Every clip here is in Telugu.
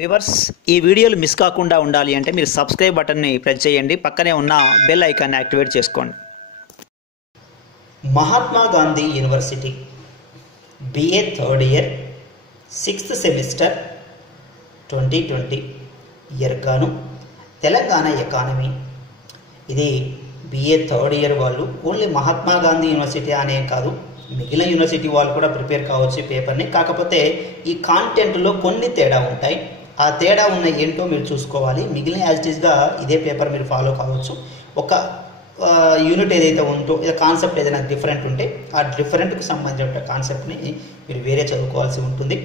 వ్యూవర్స్ ఈ వీడియోలు మిస్ కాకుండా ఉండాలి అంటే మీరు సబ్స్క్రైబ్ బటన్ని ప్రెస్ చేయండి, పక్కనే ఉన్న బెల్ ఐకాన్ని యాక్టివేట్ చేసుకోండి. Mahatma Gandhi university BA third year 6th semester 2020 year గాను తెలంగాణ ఎకానమీ. ఇది BA థర్డ్ ఇయర్ వాళ్ళు ఓన్లీ మహాత్మా గాంధీ యూనివర్సిటీ అనే కాదు, మిగిలిన యూనివర్సిటీ వాళ్ళు కూడా ప్రిపేర్ కావచ్చు ఈ పేపర్ని. కాకపోతే ఈ కాంటెంట్లో కొన్ని తేడా ఉంటాయి. ఆ తేడా ఉన్న ఏంటో మీరు చూసుకోవాలి. మిగిలిన యాజ్ ఇట్ ఈస్గా ఇదే పేపర్ మీరు ఫాలో కావచ్చు. ఒక యూనిట్ ఏదైతే ఉందో కాన్సెప్ట్ ఏదైనా డిఫరెంట్ ఉంటే ఆ డిఫరెంట్కి సంబంధించిన కాన్సెప్ట్ని మీరు వేరే చదువుకోవాల్సి ఉంటుంది.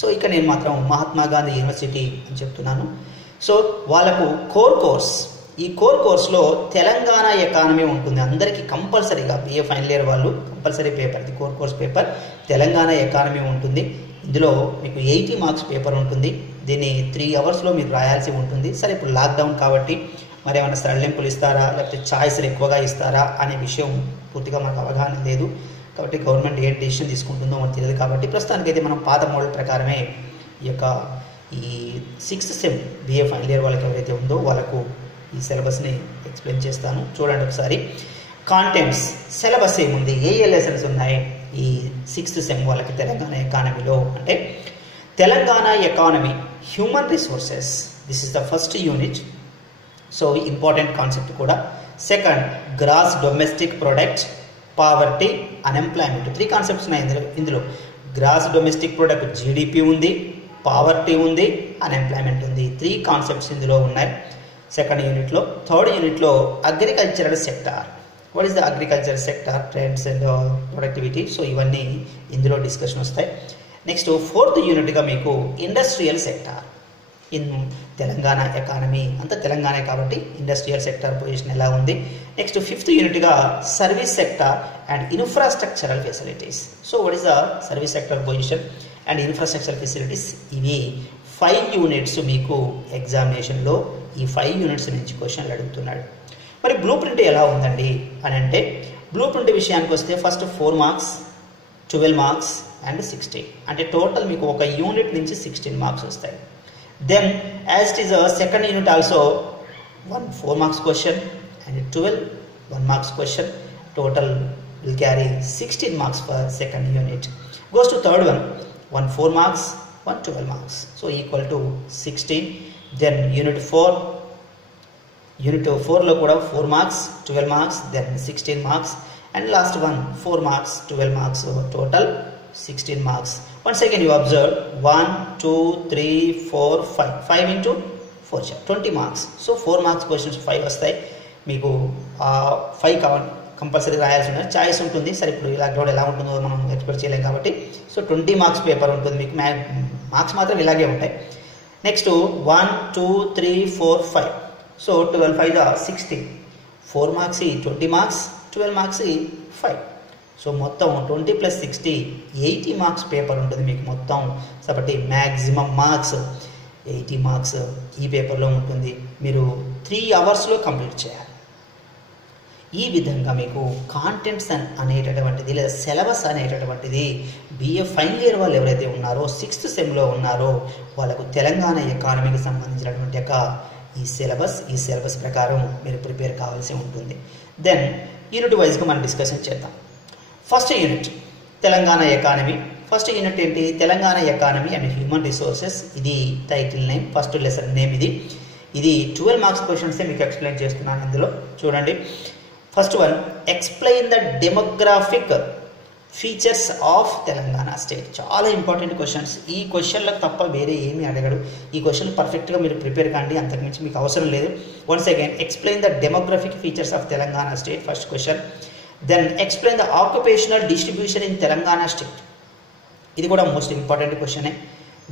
సో ఇక్కడ నేను మాత్రం మహాత్మా గాంధీ యూనివర్సిటీ అని చెప్తున్నాను. సో వాళ్ళకు కోర్ కోర్స్, ఈ కోర్ కోర్స్లో తెలంగాణ ఎకానమీ ఉంటుంది. అందరికీ కంపల్సరీగా BA ఫైనల్ ఇయర్ వాళ్ళు కంపల్సరీ పేపర్, ఇది core course paper Telangana economy ఉంటుంది. ఇందులో మీకు 80 మార్క్స్ పేపర్ ఉంటుంది. దీన్ని 3 అవర్స్లో మీరు రాయాల్సి ఉంటుంది. సరే, ఇప్పుడు లాక్డౌన్ కాబట్టి మరి ఏమైనా సడలింపులు ఇస్తారా లేకపోతే ఛాయిస్లు ఎక్కువగా ఇస్తారా అనే విషయం పూర్తిగా మనకు అవగాహన లేదు. కాబట్టి గవర్నమెంట్ ఏ డెసిషన్ తీసుకుంటుందో మనకు తెలియదు. కాబట్టి ప్రస్తుతానికైతే మనం పాత మోడల్ ప్రకారమే ఈ 6th sem BA final year వాళ్ళకి ఎవరైతే ఉందో వాళ్ళకు ఈ సిలబస్ని ఎక్స్ప్లెయిన్ చేస్తాను. చూడండి ఒకసారి. కాంటెంట్స్ సిలబస్ ఏముంది, ఏ లెసన్స్ ఉన్నాయి ఈ 6th సెమ్ వాళ్ళకి తెలంగాణ ఎకానమీలో అంటే Telangana economy human resources, this is the first unit. So important concept కూడా. Second, gross domestic product, poverty, unemployment. 3 concepts ఉన్నాయి ఇందులో. గ్రాస్ డొమెస్టిక్ ప్రొడక్ట్ GDP ఉంది, పావర్టీ ఉంది, అన్ఎంప్లాయ్మెంట్ ఉంది. 3 కాన్సెప్ట్స్ ఇందులో ఉన్నాయి సెకండ్ యూనిట్లో. థర్డ్ యూనిట్లో agricultural sector, what is the agriculture sector, trends and productivity. So ఇవన్నీ ఇందులో డిస్కషన్ వస్తాయి. నెక్స్ట్ 4th యూనిట్గా మీకు industrial sector in Telangana economy, అంతా తెలంగాణ కాబట్టి ఇండస్ట్రియల్ సెక్టార్ పొజిషన్ ఎలా ఉంది. నెక్స్ట్ 5th యూనిట్గా service sector and infrastructural facilities. So what is the service sector position and infrastructural facilities. ఇవి 5 యూనిట్స్ మీకు ఎగ్జామినేషన్లో ఈ 5 యూనిట్స్ నుంచి క్వశ్చన్లు అడుగుతున్నాడు. మరి బ్లూ ప్రింట్ ఎలా ఉందండి అని అంటే, బ్లూ ప్రింట్ విషయానికి వస్తే ఫస్ట్ 4 మార్క్స్, 12 మార్క్స్ అండ్ 16, అంటే టోటల్ మీకు ఒక యూనిట్ నుంచి 16 మార్క్స్ వస్తాయి. Then as it is second unit also 4 marks question and 12 1 marks question. Total will carry 16 marks for second unit. Goes to third one 4 marks, 1 12 marks. So equal to 16. Then unit 4 లో కూడా 4 marks, 12 marks, then 16 marks, and last one 4 marks, 12 marks. So total 16 marks. Once again you observe 1 2 3 4 5 into 4 20 marks. So 4 marks questions 5 వస్తాయి మీకు. 5 కంపల్సరీ రాయాల్సి ఉంటుంది, ఛాయిస్ ఉంటుంది. సరే, ఇప్పుడు లాక్డౌన్ ఎలా ఉంటుందో మనం ఎక్స్పెక్ట్ చేయలేం కాబట్టి సో 20 మార్క్స్ పేపర్ ఉంటుంది మీకు. మార్క్స్ మాత్రం ఇలాగే ఉంటాయి. Next 1 2 3 4 5. So 12 5 16. 4 marks 20 marks, 12 marks 5. So మొత్తం 20 + 60 80 మార్క్స్ పేపర్ ఉంటుంది మీకు మొత్తం. కాబట్టి మ్యాక్సిమం మార్క్స్ 80 మార్క్స్ ఈ పేపర్లో ఉంటుంది. మీరు 3 అవర్స్లో కంప్లీట్ చేయాలి. ఈ విధంగా మీకు కాంటెంట్స్ అనేటటువంటిది లేదా సిలబస్ అనేటటువంటిది BA ఫైనల్ ఇయర్ వాళ్ళు ఎవరైతే ఉన్నారో 6th సెమ్లో ఉన్నారో వాళ్ళకు తెలంగాణ ఎకానమీకి సంబంధించినటువంటి ఈ సిలబస్ ప్రకారం మీరు ప్రిపేర్ కావాల్సి ఉంటుంది. దెన్ యూనిట్ వైజ్గా మనం డిస్కషన్ చేద్దాం. First unit Telangana economy. First unit ఏంటి? Telangana economy and human resources. ఇది title name, first lesson name. ఇది 12 మార్క్స్ క్వశ్చన్సే మీకు ఎక్స్ప్లెయిన్ చేస్తున్నాను ఇందులో. చూడండి, first one, explain the demographic features of Telangana state. చాలా ఇంపార్టెంట్ క్వశ్చన్స్. ఈ క్వశ్చన్లకు తప్ప వేరే ఏమీ అడగడు. ఈ క్వశ్చన్ పర్ఫెక్ట్గా మీరు ప్రిపేర్ కాండి, అంతకుమించి మీకు అవసరం లేదు. Once again, explain the demographic features of Telangana state, first question. Then explain the occupational distribution in Telangana state. ఇది కూడా మోస్ట్ ఇంపార్టెంట్ క్వశ్చనే.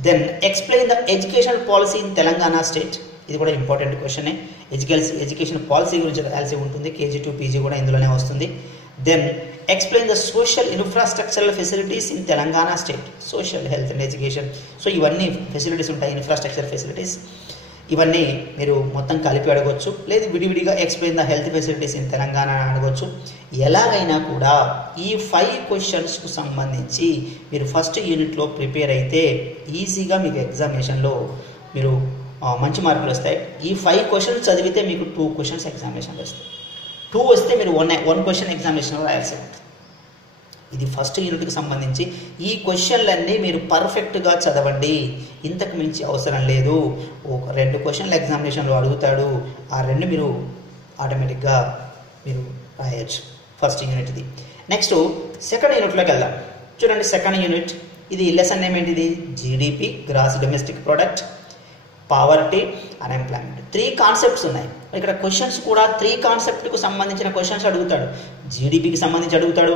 Then explain the educational policy in Telangana state. ఇది కూడా ఇంపార్టెంట్ క్వశ్చనే. ఎడ్యుకేషన్ పాలసీ గురించి రాయాల్సి ఉంటుంది. KG to PG కూడా ఇందులోనే వస్తుంది. Then explain the social infrastructural facilities in Telangana state. Social, health and education. So ఇవన్నీ ఫెసిలిటీస్ ఉంటాయి, ఇన్ఫ్రాస్ట్రక్చర్ ఫెసిలిటీస్. ఇవన్నీ మీరు మొత్తం కలిపి అడగవచ్చు, లేదు విడివిడిగా explain the health facilities in Telangana అడగవచ్చు. ఎలాగైనా కూడా ఈ 5 క్వశ్చన్స్కు సంబంధించి మీరు ఫస్ట్ యూనిట్లో ప్రిపేర్ అయితే ఈజీగా మీకు ఎగ్జామినేషన్లో మీరు మంచి మార్కులు వస్తాయి. ఈ 5 క్వశ్చన్స్ చదివితే మీకు 2 క్వశ్చన్స్ ఎగ్జామినేషన్లో వస్తాయి. 2 వస్తే మీరు 1 క్వశ్చన్ ఎగ్జామినేషన్లో రాయాల్సి ఉంటుంది. ఇది ఫస్ట్ యూనిట్కి సంబంధించి ఈ క్వశ్చన్లన్నీ మీరు పర్ఫెక్ట్గా చదవండి. ఇంతకు మించి అవసరం లేదు. ఒక 2 క్వశ్చన్లు ఎగ్జామినేషన్లో అడుగుతాడు, ఆ 2 మీరు ఆటోమేటిక్గా మీరు రాయొచ్చు. ఫస్ట్ యూనిట్ ఇది. నెక్స్ట్ సెకండ్ యూనిట్లోకి వెళ్దాం. చూడండి, సెకండ్ యూనిట్ ఇది లెసన్ నేమ్ ఏంటిది? GDP, gross domestic product, poverty, unemployment. 3 concepts ఉన్నాయి ఇక్కడ. క్వశ్చన్స్ కూడా 3 కాన్సెప్ట్కు సంబంధించిన క్వశ్చన్స్ అడుగుతాడు. జీడిపికి సంబంధించి అడుగుతాడు,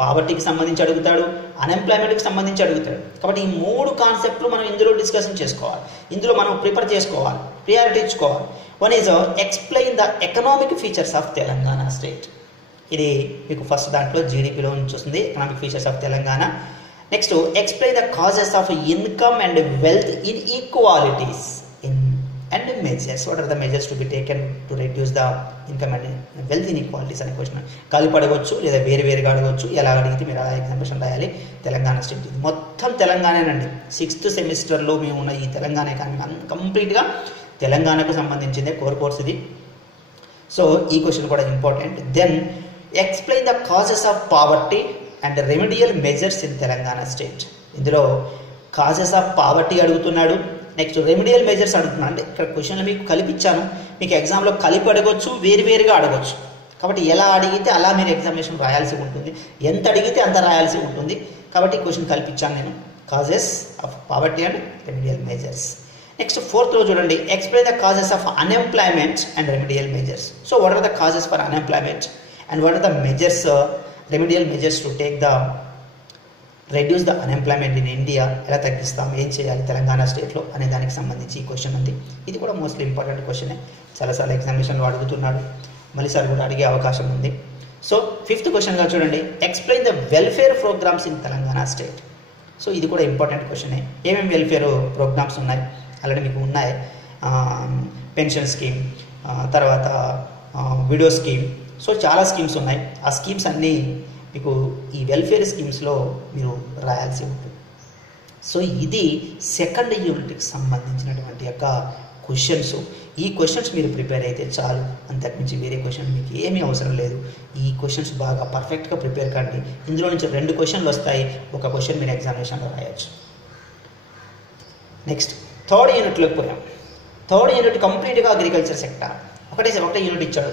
పావర్టీకి సంబంధించి అడుగుతాడు, అన్ఎంప్లాయ్మెంట్కి సంబంధించి అడుగుతాడు. కాబట్టి ఈ 3 కాన్సెప్ట్లు మనం ఇందులో డిస్కషన్ చేసుకోవాలి, ఇందులో మనం ప్రిపేర్ చేసుకోవాలి, ప్రియారిటీ ఇచ్చుకోవాలి. One is explain the economic features of Telangana state. ఇది మీకు ఫస్ట్ దాంట్లో జీడిపిలో నుంచి వస్తుంది, economic features of Telangana. Next explain the causes of income and wealth inequalities and measures. What are the measures to be taken to reduce the income and wealth inequalities అనే క్వశ్చన్. కలిపి అడగవచ్చు లేదా వేరుగా అడగవచ్చు. ఎలా అడిగితే మీరు అలా ఎగ్జామినేషన్ రాయాలి. తెలంగాణ స్టేట్ ఇది మొత్తం తెలంగాణేనండి. 6th సెమిస్టర్లో మేము ఉన్న ఈ తెలంగాణ ఎకానమీ కంప్లీట్గా తెలంగాణకు సంబంధించిందే కోర్స్ ఇది. సో ఈ క్వశ్చన్ కూడా important. Then explain the causes of poverty and remedial measures in Telangana state. ఇందులో కాజెస్ ఆఫ్ పావర్టీ అడుగుతున్నాడు, నెక్స్ట్ రెమెడియల్ మెజర్స్ అడుగుతున్నాడు. అంటే ఇక్కడ క్వశ్చన్లు మీకు కలిపిచ్చాను, మీకు ఎగ్జామ్లో కలిపి అడగవచ్చు, వేరుగా అడగవచ్చు. కాబట్టి ఎలా అడిగితే అలా మీరు ఎగ్జామినేషన్ రాయాల్సి ఉంటుంది, ఎంత అడిగితే అంత రాయాల్సి ఉంటుంది. కాబట్టి క్వశ్చన్ కల్పించాను నేను, causes of poverty and remedial measures. Next 4th లో చూడండి, explain the causes of unemployment and remedial measures. So what are the causes for unemployment and what are the measures, remedial measures to take the reduce the unemployment in India. ఎలా తగ్గిస్తాం, ఏం చేయాలి తెలంగాణ స్టేట్లో అనే దానికి సంబంధించి ఈ క్వశ్చన్ ఉంది. ఇది కూడా మోస్ట్లీ ఇంపార్టెంట్ క్వశ్చనే, చాలాసార్లు ఎగ్జామినేషన్లో అడుగుతున్నాడు, మళ్ళీ సార్ కూడా అడిగే అవకాశం ఉంది. సో 5th క్వశ్చన్గా చూడండి, explain the welfare programs in Telangana state. So ఇది కూడా ఇంపార్టెంట్ క్వశ్చనే. ఏమేమి వెల్ఫేర్ ప్రోగ్రామ్స్ ఉన్నాయి ఆల్రెడీ మీకు ఉన్నాయి. పెన్షన్ స్కీమ్, తర్వాత విడో స్కీమ్, సో చాలా స్కీమ్స్ ఉన్నాయి. ఆ స్కీమ్స్ అన్నీ మీకు ఈ వెల్ఫేర్ స్కీమ్స్లో మీరు రాయాల్సి ఉంటుంది. సో ఇది సెకండ్ యూనిట్కి సంబంధించినటువంటి యొక్క క్వశ్చన్స్. ఈ క్వశ్చన్స్ మీరు ప్రిపేర్ అయితే చాలు, అంతకుమించి వేరే క్వశ్చన్ మీకు ఏమీ అవసరం లేదు. ఈ క్వశ్చన్స్ బాగా పర్ఫెక్ట్గా ప్రిపేర్ కండి. ఇందులో నుంచి 2 క్వశ్చన్లు వస్తాయి, ఒక క్వశ్చన్ మీరు ఎగ్జామినేషన్లో రాయొచ్చు. నెక్స్ట్ 3rd యూనిట్లోకి పోయాం. 3rd యూనిట్ కంప్లీట్గా అగ్రికల్చర్ సెక్టార్. ఒకటే యూనిట్ ఇచ్చాడు.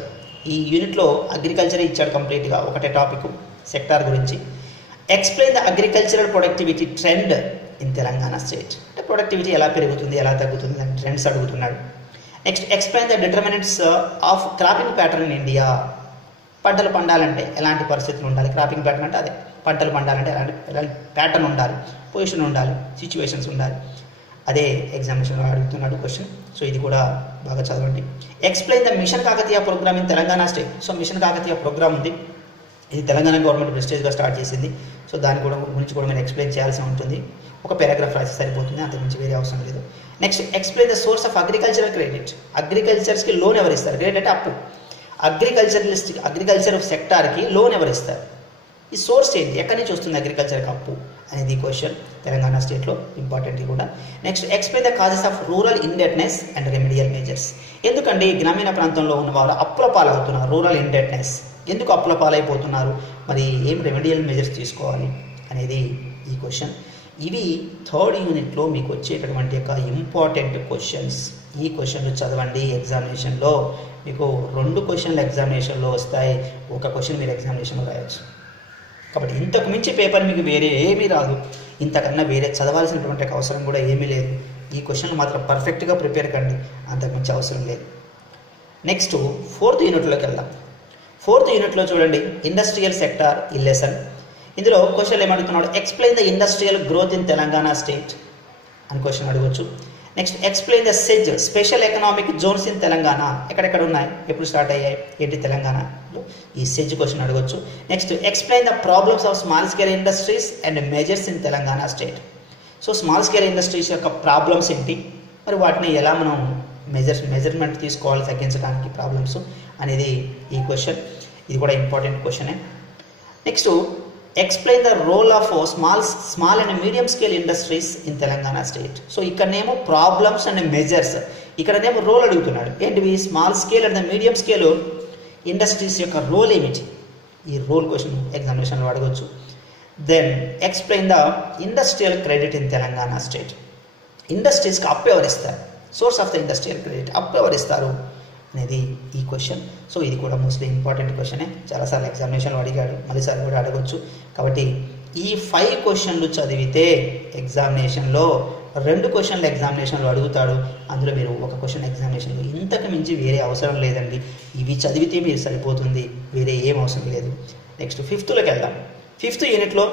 ఈ యూనిట్లో అగ్రికల్చర్ ఇచ్చాడు కంప్లీట్గా, ఒకటే టాపిక్ సెక్టార్ గురించి. Explain the agricultural productivity trend in Telangana state. అంటే ప్రొడక్టివిటీ ఎలా పెరుగుతుంది, ఎలా తగ్గుతుంది అని ట్రెండ్స్ అడుగుతున్నాడు. Next explain the determinants of cropping pattern in India. పంటలు పండాలంటే ఎలాంటి పరిస్థితులు ఉండాలి, క్రాపింగ్ ప్యాటర్న్ అంటే అదే, పంటలు పండాలంటే ఎలాంటి ప్యాటర్న్ ఉండాలి, పొజిషన్ ఉండాలి, సిచ్యువేషన్స్ ఉండాలి. అదే ఎగ్జామినేషన్లో అడుగుతున్నాడు క్వశ్చన్. సో ఇది కూడా బాగా చదవండి. Explain the mission Kakatiya program in Telangana state. So mission Kakatiya program ఉంది, ఇది తెలంగాణ గవర్నమెంట్ ప్రెస్టేజ్గా స్టార్ట్ చేసింది. సో దాని గురించి కూడా మీరు ఎక్స్ప్లెయిన్ చేయాల్సి ఉంటుంది. ఒక పారాగ్రాఫ్ రాసి సరిపోతుంది, అంతకుమించి వేరే అవసరం లేదు. Next explain the source of agricultural credit. అగ్రికల్చర్స్కి లోన్ ఎవరు ఇస్తారు? క్రెడిట్ అంటే అప్పు. అగ్రికల్చర్ సెక్టార్కి లోన్ ఎవరు ఇస్తారు? ఈ సోర్స్ ఏంటి, ఎక్కడి నుంచి వస్తుంది అగ్రికల్చర్కి అప్పు అనేది క్వశ్చన్. తెలంగాణ స్టేట్లో ఇంపార్టెంట్ కూడా. Next explain the causes of rural indebtedness and remedial measures. ఎందుకండి గ్రామీణ ప్రాంతంలో ఉన్న వాళ్ళు అప్పుల పాలవుతున్నారు, రూరల్ ఇండెట్నెస్ ఎందుకు అప్పుల పాలైపోతున్నారు, మరి ఏం రెమెడియల్ మెజర్స్ తీసుకోవాలి అనేది ఈ క్వశ్చన్. ఇవి 3rd యూనిట్లో మీకు వచ్చేటటువంటి యొక్క ఇంపార్టెంట్ క్వశ్చన్స్. ఈ క్వశ్చన్లు చదవండి. ఎగ్జామినేషన్లో మీకు 2 క్వశ్చన్లు ఎగ్జామినేషన్లో వస్తాయి, ఒక క్వశ్చన్ మీరు ఎగ్జామినేషన్లో రాయొచ్చు. కాబట్టి ఇంతకు మించి పేపర్ మీకు వేరే ఏమీ రాదు, ఇంతకన్నా వేరే చదవాల్సినటువంటి అవసరం కూడా ఏమీ లేదు. ఈ క్వశ్చన్లు మాత్రం పర్ఫెక్ట్గా ప్రిపేర్ కండి, అంతకుమించి అవసరం లేదు. నెక్స్ట్ 4th యూనిట్లోకి వెళ్దాం. 4th యూనిట్లో చూడండి, ఇండస్ట్రియల్ సెక్టార్ ఈ లెసన్. ఇందులో క్వశ్చన్ ఏమడుగుతున్నాడు, explain the industrial growth in Telangana state అని క్వశ్చన్ అడగవచ్చు. Next explain the SEZ special economic zones in Telangana. ఎక్కడెక్కడ ఉన్నాయి, ఎప్పుడు స్టార్ట్ అయ్యాయి, ఏంటి తెలంగాణలో, ఈ సెజ్ క్వశ్చన్ అడగవచ్చు. Next explain the problems of small scale industries and measures in Telangana state. So small scale industries యొక్క ప్రాబ్లమ్స్ ఏంటి, మరి వాటిని ఎలా మనం మెజర్మెంట్ తీసుకోవాలి తగ్గించడానికి ప్రాబ్లమ్స్ అనేది ఈ క్వశ్చన్. ఇది కూడా ఇంపార్టెంట్ క్వశ్చనే. Next explain the role of small and medium scale industries in Telangana state. So ఇక్కడనేమో ప్రాబ్లమ్స్ అండ్ మెజర్స్, ఇక్కడనేమో రోల్ అడుగుతున్నాడు. ఏంటివి? Small scale and medium scale industries యొక్క రోల్ ఏమిటి? ఈ రోల్ క్వశ్చన్ ఎగ్జామినేషన్లో అడగవచ్చు. Then explain the industrial credit in Telangana state. ఇండస్ట్రీస్కి అప్పు ఎవరిస్తారు? Source of the industrial credit, అప్పు ఎవరిస్తారు అనేది ఈ క్వశ్చన్. సో ఇది కూడా మోస్ట్లీ ఇంపార్టెంట్ క్వశ్చనే, చాలాసార్లు ఎగ్జామినేషన్లో అడిగాడు, మళ్ళీసారి కూడా అడగవచ్చు. కాబట్టి ఈ 5 క్వశ్చన్లు చదివితే ఎగ్జామినేషన్లో 2 క్వశ్చన్లు ఎగ్జామినేషన్లో అడుగుతాడు. అందులో మీరు ఒక క్వశ్చన్ ఎగ్జామినేషన్లో ఇంతకు మించి వేరే అవసరం లేదండి. ఇవి చదివితే మీరు సరిపోతుంది, వేరే ఏం అవసరం లేదు. నెక్స్ట్ 5th వెళ్దాం. 5th యూనిట్లో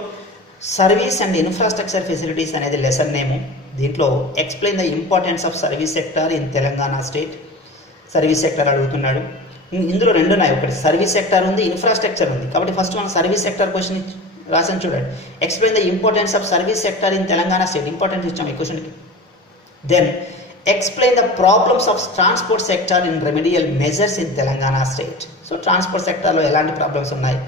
సర్వీస్ అండ్ ఇన్ఫ్రాస్ట్రక్చర్ ఫెసిలిటీస్ అనేది లెసన్ నేము. దీంట్లో explain the importance of service sector in Telangana state. Service sector అడుగుతున్నాడు. ఇందులో 2 ఉన్నాయి, ఒకటి సర్వీస్ సెక్టార్ ఉంది, ఇన్ఫ్రాస్ట్రక్చర్ ఉంది. కాబట్టి ఫస్ట్ మనం సర్వీస్ సెక్టార్ క్వశ్చన్ రాసాను చూడండి. Explain the importance of service sector in Telangana state, importance ఇచ్చాం ఈ క్వశ్చన్కి. Then explain the problems of transport sector in remedial measures in Telangana state. So transport సెక్టార్లో ఎలాంటి ప్రాబ్లమ్స్ ఉన్నాయి,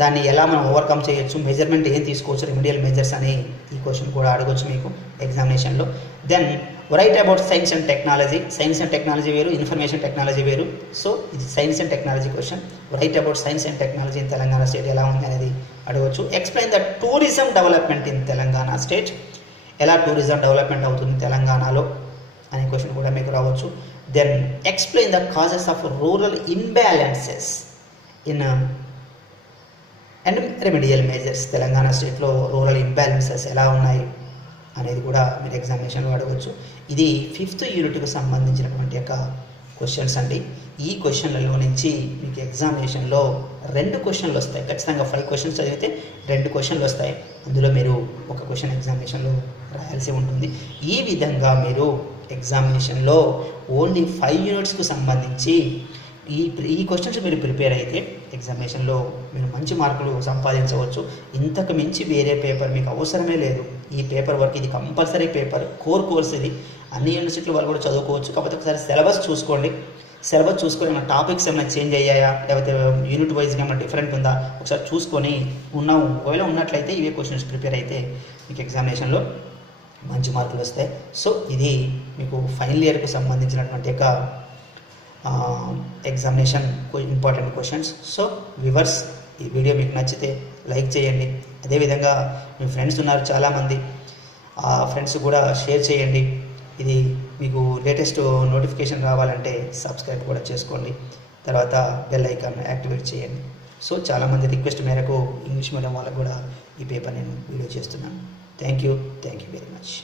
దాన్ని ఎలా మనం ఓవర్కమ్ చేయొచ్చు, మెజర్మెంట్ ఏం తీసుకోవచ్చు, రెమెడియల్ మెజర్స్ అని ఈ క్వశ్చన్ కూడా అడగొచ్చు మీకు ఎగ్జామినేషన్లో. Then write about science and technology. Science and technology వేరు, ఇన్ఫర్మేషన్ టెక్నాలజీ వేరు. సో ఇది science and technology question. Write about science and technology in Telangana state ఎలా ఉంది అనేది అడగవచ్చు. Explain the tourism development in Telangana state. ఎలా టూరిజం డెవలప్మెంట్ అవుతుంది తెలంగాణలో అనే క్వశ్చన్ కూడా మీకు రావచ్చు. Then explain the causes of rural imbalances in and remedial measures. Telangana స్టేట్లో రూరల్ ఇంబ్యాలెన్సెస్ ఎలా ఉన్నాయి అనేది కూడా మీరు ఎగ్జామినేషన్లో అడగవచ్చు. ఇది 5th యూనిట్కి సంబంధించినటువంటి యొక్క క్వశ్చన్స్ అండి. ఈ క్వశ్చన్లలో నుంచి మీకు ఎగ్జామినేషన్లో 2 క్వశ్చన్లు వస్తాయి. ఖచ్చితంగా 5 క్వశ్చన్స్ చదివితే 2 క్వశ్చన్లు వస్తాయి. అందులో మీరు ఒక క్వశ్చన్ ఎగ్జామినేషన్లో రాయాల్సి ఉంటుంది. ఈ విధంగా మీరు ఎగ్జామినేషన్లో ఓన్లీ 5 యూనిట్స్కు సంబంధించి ఈ క్వశ్చన్స్ మీరు ప్రిపేర్ అయితే ఎగ్జామినేషన్లో మీరు మంచి మార్కులు సంపాదించవచ్చు. ఇంతకు మించి వేరే పేపర్ మీకు అవసరమే లేదు. ఈ పేపర్ వర్క్ ఇది కంపల్సరీ పేపర్, కోర్స్ ఇది. అన్ని యూనివర్సిటీల వాళ్ళు కూడా చదువుకోవచ్చు. కాకపోతే ఒకసారి సిలబస్ చూసుకోండి. సిలబస్ చూసుకొని ఏమైనా టాపిక్స్ ఏమైనా చేంజ్ అయ్యాయా, లేకపోతే యూనిట్ వైజ్గా ఏమైనా డిఫరెంట్ ఉందా ఒకసారి చూసుకొని ఒకవేళ ఉన్నట్లయితే ఇవే క్వశ్చన్స్ ప్రిపేర్ అయితే మీకు ఎగ్జామినేషన్లో మంచి మార్కులు వస్తాయి. సో ఇది మీకు ఫైనల్ ఇయర్కు సంబంధించినటువంటి యొక్క examination important questions. So viewers, ఈ వీడియో మీకు నచ్చితే లైక్ చేయండి. అదేవిధంగా మీ ఫ్రెండ్స్ ఉన్నారు చాలామంది, ఆ ఫ్రెండ్స్ కూడా షేర్ చేయండి. ఇది మీకు లేటెస్ట్ నోటిఫికేషన్ రావాలంటే సబ్స్క్రైబ్ కూడా చేసుకోండి. తర్వాత బెల్ ఐకాన్ యాక్టివేట్ చేయండి. సో చాలామంది రిక్వెస్ట్ మేరకు ఇంగ్లీష్ మీడియం వాళ్ళకు కూడా ఈ పేపర్ నేను వీడియో చేస్తున్నాను. Thank you very much.